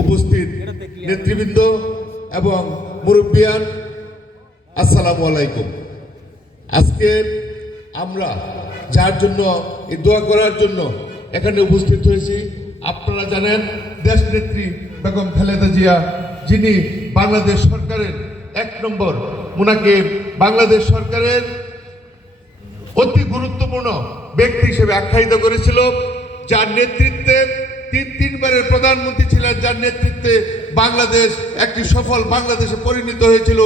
উপস্থিত নেতৃবৃন্দ এবং মুরব্বিয়ান, আসসালামু আলাইকুম। আজকে আমরা যার জন্য এই দোয়া করার জন্য এখানে উপস্থিত হয়েছি, আপনারা জানেন দেশনেত্রী বেগম খালেদা জিয়া, যিনি বাংলাদেশ সরকারের 1 নম্বর, ওনাকে বাংলাদেশ সরকারের অতি গুরুত্বপূর্ণ ব্যক্তি হিসেবে আখ্যায়িত করেছিল, যার নেতৃত্বে তিনবারের প্রধানমন্ত্রী ছিলেন, যার নেতৃত্বে বাংলাদেশ একটি সফল বাংলাদেশে পরিণত হয়েছিল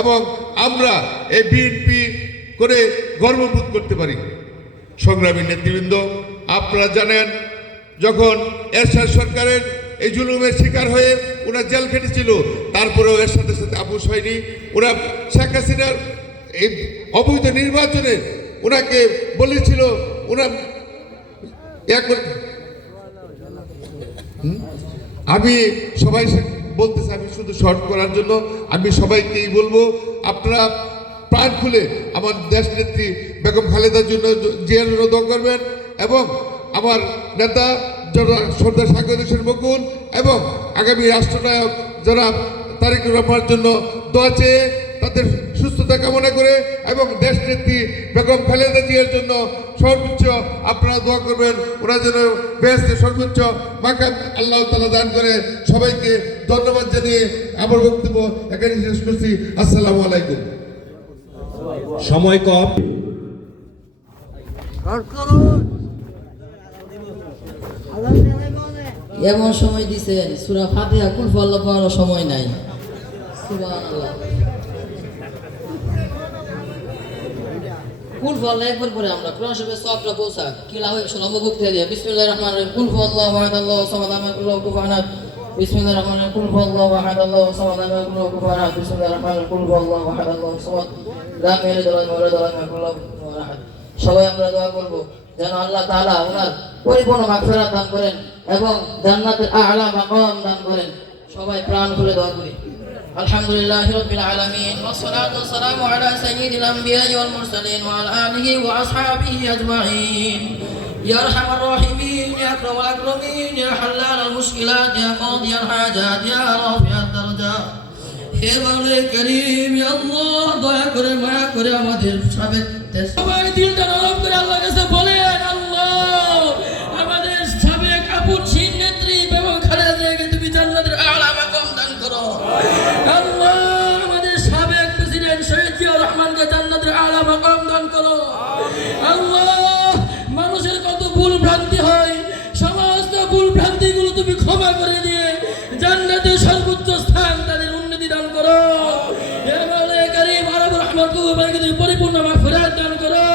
এবং আমরা এই বিএনপি করে গর্ববোধ করতে পারি। সংগ্রামী নেতৃবৃন্দ, আপনারা জানেন যখন এরশাদ সরকারের এই জুলুমের শিকার হয়ে ওরা জেল খেটেছিল, তারপরেও এর সাথে সাথে আপোষ হয়নি। ওরা শেখ হাসিনার এই অবৈধ নির্বাচনে ওনাকে বলেছিল, ওরা আমি সবাই বলতেছি, আমি শুধু শর্ট করার জন্য আমি সবাইকেই বলবো, আপনারা প্রাণ খুলে আমার দেশ নেত্রী বেগম খালেদার জন্য জিয়ার জন্য দোয়া করবেন এবং আমার নেতা যারা সর্দার সাগর হোসেন বকুল এবং আগামী রাষ্ট্রনায়ক যারা তারেক রহমানের জন্য দোয়া চেয়ে তাদের সুস্থতা কামনা করে এবং দেশ নেত্রী বেগম খালেদা জিয়ার জন্য সর্বোচ্চ আপনারা দোয়া করবেন, ওরা যেন বেহেশতে সর্বোচ্চ মাকাম আল্লাহ তাআলা দান করে। সবাইকে ধন্যবাদ জানিয়ে আমার বক্তব্য এখানে শেষ করছি। আসসালামু আলাইকুম। সময় কম, এমন সময় দিছেন সূরা ফাতিহা কুল আল্লাহ পড়ার সময় নাই। সুবহানাল্লাহ। কুল আল্লাহ একবার পরে আমরা কোরআন শরীফের সবটা পৌঁছা কি লাভ হয় শোনাবো বক্তৃতা দিয়ে। বিসমিল্লাহির রাহমানির রহিম। কুল আল্লাহু আহাদ আল্লাহু সামাদ লাম ইয়াকুল লাহু কুফুওয়ান আহাদ। বিসমিল্লাহির রাহমানির রহিম। কুল আল্লাহু আহাদ আল্লাহু সামাদ লাম ইয়াকুল লাহু কুফুওয়ান আহাদ। বিসমিল্লাহির রাহমানির রহিম। কুল আল্লাহু আহাদ আল্লাহু সামাদ লাম ইয়ালিদ ওয়া লাম ইউলাদ ওয়া লাম ইয়াকুল লাহু কুফুওয়ান আহাদ। সবাই আমরা দোয়া করব যেন আল্লাহ তাআলা ওনার পরিপূর্ণ মাগফিরাত দান করেন এবং জান্নাতুল আ'লা মাকাম দান করেন। সবাই প্রাণ খুলে দোয়া করি। আলহামদুলিল্লাহি রাব্বিল আলামিন ওয়াসসালাতু ওয়াসসালামু আলা সাইয়্যিদিল আমবিয়া'i ওয়াল মুরসালিন ওয়া আলা আলিহি ওয়া আসহাবিহি আজমাইন। ইয়া আরহামার রাহিমিন, ইয়া আকরামাল আকরামিন, ইয়া হাল্লালাল মুশকিলাত, ইয়া কাদিয়াল হাজাত, ইয়া রাফিআদ দারাজাত। হে মাওলা কারীম, ইয়া আল্লাহ দয়া করে মায়া করে আমাদের সাবেক দেশ সবাই দিলটা নরম করে আল্লাহর কাছে বলেন, আল্লাহ আমাদের সাবেক আপনশীল নেত্রী বেগম খালেদা জিয়াকে তুমি জান্নাতের আ'লা মাকাম দান করো। আল্লাহ আমাদের সাবেক প্রেসিডেন্ট শহীদ জিয়াউর রহমানকে জান্নাতের আ'লা মাকাম দান করো। আল্লাহ মানুষের কত ভুল ভ্রান্তি হয়, সমস্ত ভুল ভ্রান্তিগুলো তুমি ক্ষমা করে দিয়ে জান্নাতের সর্বোচ্চ স্থান তাদের উন্নতি দান করো। হে মাওলা কারীম, আরবুর রহমাতুল বারকে তুমি পরিপূর্ণ মাগফিরাত দান করো।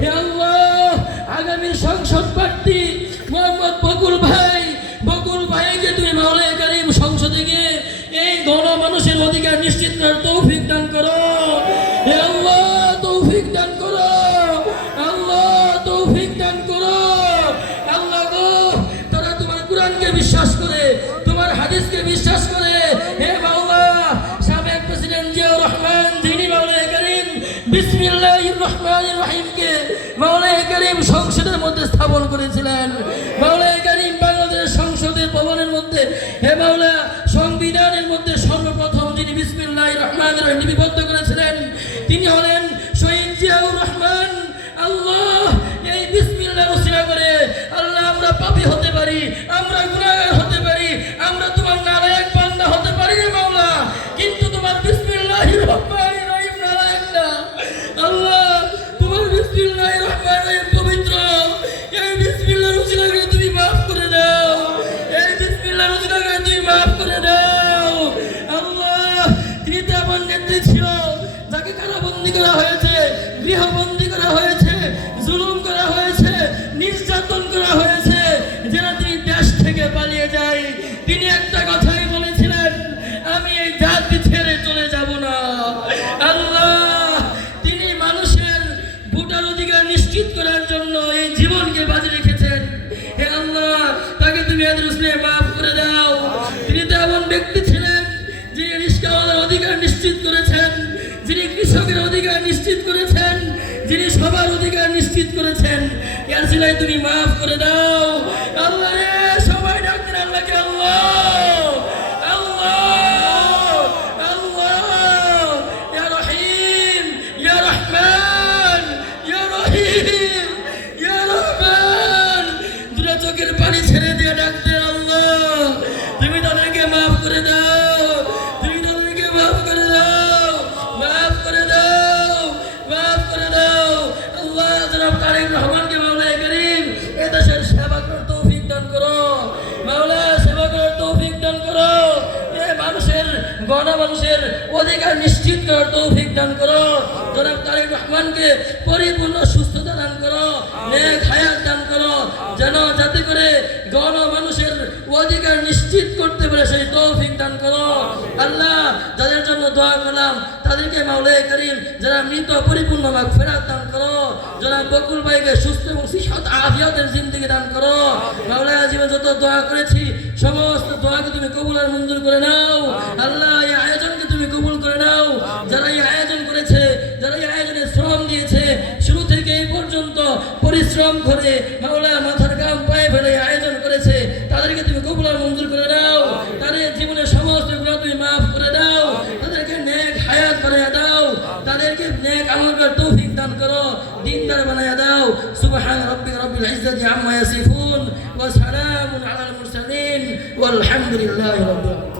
হে আল্লাহ আগামী সংসদ প্রার্থী মোহাম্মদ বকুল ভাইকে তুমি মাওলা কারীম সংসদে গিয়ে এই গণমানুষের অধিকার নিশ্চিত করার তৌফিক দান করো। হে আল্লাহ তৌফিক দান করো, আল্লাহ তৌফিক দান করো। আল্লাহ গো, তারা তোমার কুরআনকে বিশ্বাস করে, তোমার হাদিসকে বিশ্বাস করে, হে মাওলা সাবেক প্রেসিডেন্ট জিয়াউর রহমান যিনি মাওলা কারীম বিসমিল্লাহির রহমানির রহিমকে মাওলা কারীম সংসদের মধ্যে স্থাপন করেছিলেন, মাওলা কারীম বাংলাদেশ সংসদের ভবনের মধ্যে, হে মাওলা সংবিধানের মধ্যে সর্বপ্রথম যিনি বিসমিল্লাহির রহমানির রহিম লিপিবদ্ধ করেছিলেন তিনি হলেন শহীদ জিয়াউর রহমান। আল্লাহ এই বিসমিল্লাহ উসিলা করে আল্লাহ আমরা পাপী হতে পারি, আমরা গুনাহগার হতে পারি, আমরা তোমার নালায়েক বান্দা হতে পারি রে মাওলা, কিন্তু তোমার বিসমিল্লাহির রহমানির রহিম নালায়েক না। আল্লাহ তোমার বিসমিল্লাহির রহমানির রহিম পবিত্র, এই বিসমিল্লাহর উসিলা করে তুমি maaf করে দাও, এই বিসমিল্লাহর উসিলা করে তুমি maaf করে দাও। আল্লাহ তিনি তো এমন নেত্রী ছিল যাকে কারাবন্দী করা হয়েছে, গৃহবন্দী করা হয়েছে, জুলুম করা হয়েছে, নির্যাতন করা হয়েছে, যেন তিনি দেশ থেকে পালিয়ে যায়। তিনি একটা কথাই বলেছিলেন, আমি এই জাতি ছেড়ে চলে যাব না। আল্লাহ তিনি মানুষের ভোটার অধিকার নিশ্চিত করার জন্য এই জীবনকে বাজি রেখেছেন। হে আল্লাহ তাকে তুমি আদর স্নেহে মাফ করে দাও। তিনি তো এমন ব্যক্তি ছিলেন যিনি রিস্কাওয়ালার অধিকার নিশ্চিত করেছেন, যিনি কৃষকের অধিকার নিশ্চিত করেছেন, যিনি সবার অধিকার নিশ্চিত করেছেন। ইয়ার সিলাই তুমি মাফ করে দাও। আল্লাহ রে সবাই ডাকতেন আল্লাহকে, আল্লাহ গণমানুষের অধিকার নিশ্চিত করার তৌফিক দান করো। জনাব তারেক রহমানকে পরিপূর্ণ সুস্থতা দান করো, নেক হায়াত দান করো, যেন যাতে করে গণমানুষের অধিকার নিশ্চিত করতে পারে সেই তৌফিক দান করো। আল্লাহ, যাদের জন্য দোয়া করলাম তাদেরকে মাওলায়ে করিম যারা মৃত পরিপূর্ণ মাগফিরাত দান করো। জনাব বকুল ভাইকে সুস্থ এবং সিহত আফিয়াতের জিন্দেগি দান করো। মাওলায়ে আযীম যত দোয়া করেছি সমস্ত দোয়াকে তুমি কবুল আর মঞ্জুর করে নাও। আল্লাহ, এই আয়োজনকে তুমি কবুল করে নাও। যারা এই আয়োজন করেছে, যারা এই আয়োজনে শ্রম দিয়েছে, শুরু থেকে এই পর্যন্ত পরিশ্রম করে মাওলা মাথার ঘাম পায়ে ফেলে এই আয়োজন করেছে, তাদেরকে তুমি কবুল আর মঞ্জুর করে নাও। তাদের জীবনের সমস্ত গুনাহ তুমি মাফ করে দাও, তাদেরকে নেক হায়াত বানায়া দাও, তাদেরকে নেক আমল করার তৌফিক দান করো, দিনদার বানায়া দাও। সুবহান রাব্বিকা রাব্বিল ইজ্জাতি আম্মা ইয়াসিফুন ওয়া সালামুন আলাল মুরসালিন ওয়ালহামদুলিল্লাহি রাব্বিল আলামিন।